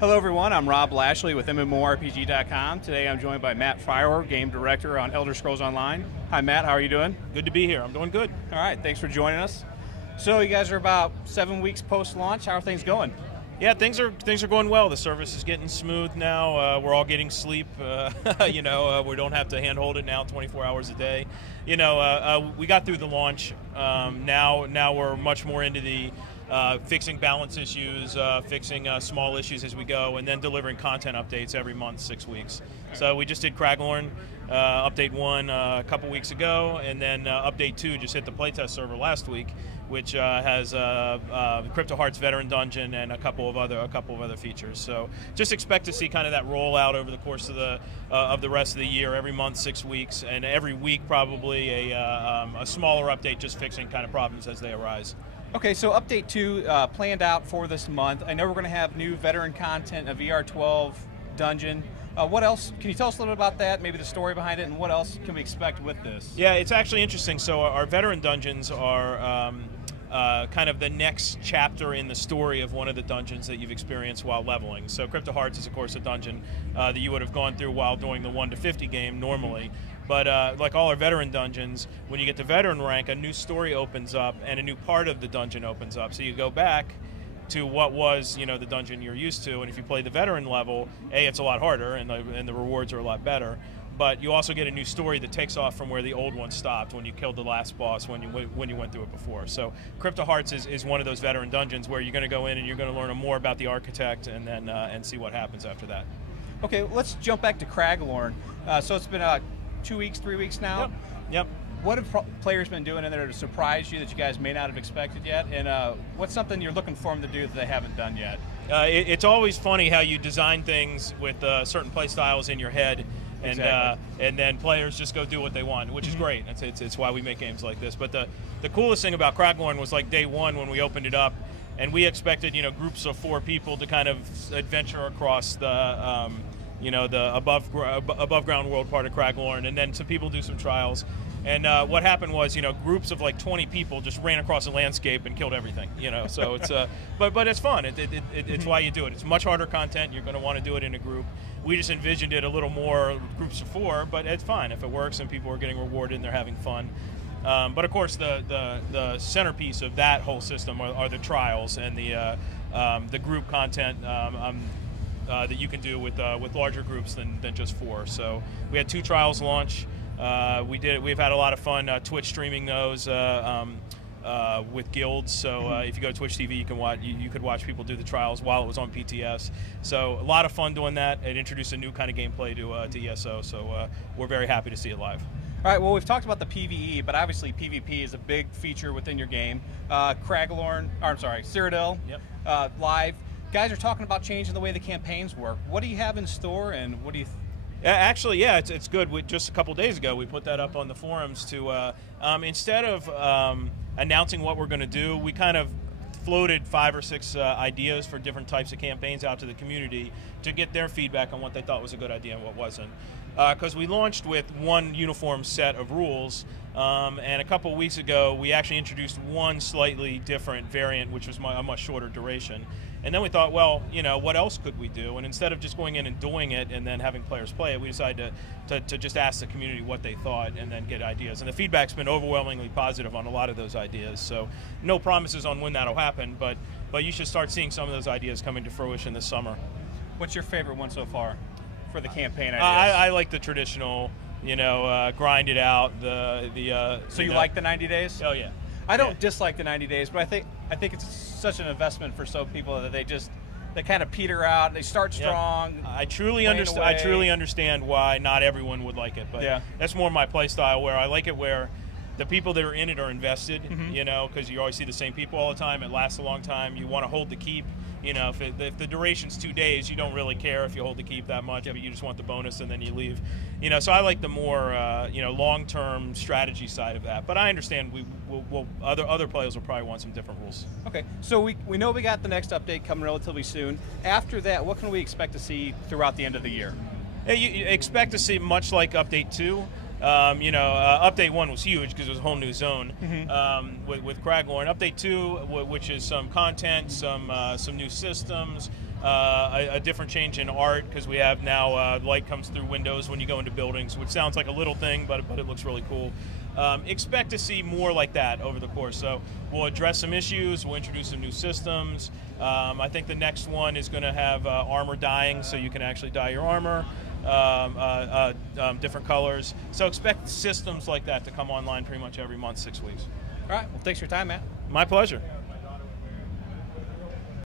Hello everyone, I'm Rob Lashley with MMORPG.com. Today I'm joined by Matt Firor, Game Director on Elder Scrolls Online. Hi Matt, how are you doing? Good to be here. I'm doing good. All right, thanks for joining us. So you guys are about 7 weeks post-launch. How are things going? Yeah, things are going well. The service is getting smooth now. We're all getting sleep. We don't have to handhold it now 24 hours a day. We got through the launch. Now we're much more into the fixing balance issues, fixing small issues as we go, and then delivering content updates every month, 6 weeks. So we just did Craglorn, update 1 a couple weeks ago, and then update 2 just hit the playtest server last week, which has Crypto Hearts Veteran Dungeon and a couple of other features. So just expect to see kind of that rollout over the course of the rest of the year, every month, 6 weeks, and every week probably a smaller update, just fixing kind of problems as they arise. Okay, so update 2 planned out for this month. I know we're going to have new veteran content, a VR12 dungeon. What else? Can you tell us a little bit about that, maybe the story behind it, and what else can we expect with this? Yeah, it's actually interesting. So our veteran dungeons are kind of the next chapter in the story of one of the dungeons that you've experienced while leveling. So Crypto Hearts is, of course, a dungeon that you would have gone through while doing the 1 to 50 game normally. But like all our veteran dungeons, when you get to veteran rank, a new story opens up and a new part of the dungeon opens up. So you go back to what was, the dungeon you're used to, and if you play the veteran level, it's a lot harder and the rewards are a lot better. But you also get a new story that takes off from where the old one stopped when you killed the last boss when you went through it before. So Crypto Hearts is one of those veteran dungeons where you're going to go in and you're going to learn more about the architect and then and see what happens after that. Okay, let's jump back to Craglorn. So it's been 2 weeks, 3 weeks now. Yep. What have players been doing in there to surprise you that you guys may not have expected yet? And what's something you're looking for them to do that they haven't done yet? It's always funny how you design things with certain play styles in your head, and Exactly. And then players just go do what they want, which is great. It's why we make games like this. But the coolest thing about Craglorn was like day 1 when we opened it up, and we expected groups of 4 people to kind of adventure across the the above ground world part of Craglorn, and then some people do some trials. And what happened was, groups of like 20 people just ran across the landscape and killed everything. So it's but it's fun. It's why you do it. It's much harder content. You're going to want to do it in a group. We just envisioned it a little more groups of 4, but it's fine if it works and people are getting rewarded and they're having fun. But of course, the centerpiece of that whole system are the trials and the group content. That you can do with larger groups than just 4. So we had 2 trials launch. We've had a lot of fun Twitch streaming those with guilds. So if you go to Twitch TV, you could watch people do the trials while it was on PTS. So a lot of fun doing that. It introduced a new kind of gameplay to ESO. So we're very happy to see it live. All right, well, we've talked about the PvE, but obviously PvP is a big feature within your game. Cyrodiil, live. Guys are talking about changing the way the campaigns work. What do you have in store, and what do you? Actually, it's good. Just a couple days ago, we put that up on the forums to instead of announcing what we're going to do, we kind of floated 5 or 6 ideas for different types of campaigns out to the community to get their feedback on what they thought was a good idea and what wasn't. Because we launched with one uniform set of rules, and a couple weeks ago we actually introduced one slightly different variant, which was a much shorter duration. And then we thought, well, what else could we do? And instead of just going in and doing it and then having players play it, we decided to just ask the community what they thought and then get ideas. And the feedback's been overwhelmingly positive on a lot of those ideas. So no promises on when that'll happen, but you should start seeing some of those ideas coming to fruition this summer. What's your favorite one so far for the campaign ideas? I like the traditional, grind it out. So you like the 90 days? Oh yeah. I don't dislike the 90 days, but I think it's such an investment for some people that they kind of peter out. They start strong. Yeah. I truly understand why not everyone would like it, but that's more my play style, where I like it where the people that are in it are invested, because you always see the same people all the time. It lasts a long time. You want to hold the keep. If the duration's 2 days, you don't really care if you hold the keep that much, but you just want the bonus and then you leave. So I like the more long-term strategy side of that. But I understand other players will probably want some different rules. Okay, so we know we got the next update coming relatively soon. After that, what can we expect to see throughout the end of the year? You expect to see much like Update 2. Update 1 was huge because it was a whole new zone with Craglorn. Update 2, which is some content, some new systems, a different change in art because we have now light comes through windows when you go into buildings, which sounds like a little thing, but it looks really cool. Expect to see more like that over the course. So we'll address some issues, we'll introduce some new systems. I think the next one is going to have armor dyeing, so you can actually dye your armor, different colors. So expect systems like that to come online pretty much every month, 6 weeks. All right, well, thanks for your time, Matt. My pleasure.